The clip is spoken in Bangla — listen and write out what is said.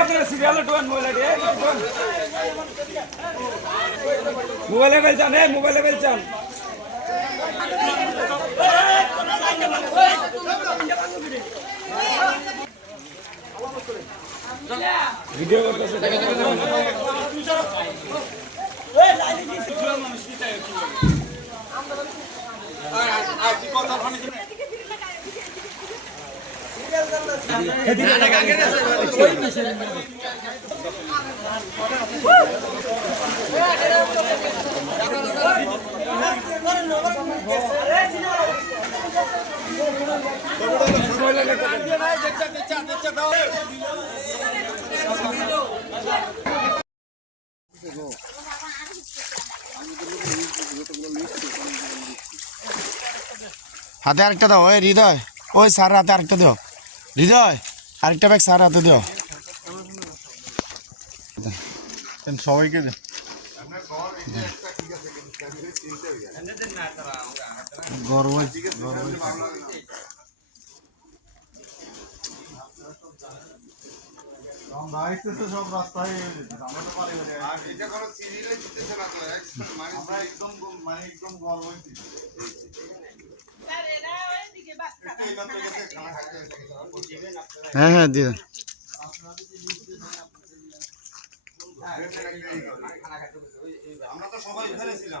আপনারা মোবাইলে মোবাইলে বেলচান এ মোবাইলে বেলচান ভিডিও করতেছে। Go. হাতে আরেকটা দাও ওই হৃদয়। ওই স্যার হাতে আরেকটা দাও। হৃদয় আরেকটা ব্যাগ স্যার হাতে দাও। সবাইকে দে গর্ব আমরা তো মানে আমরা একদম মানে একদম গর্ব হইছি হ্যাঁ হ্যাঁ দিয়ে আমরা তো সবাই ছিলাম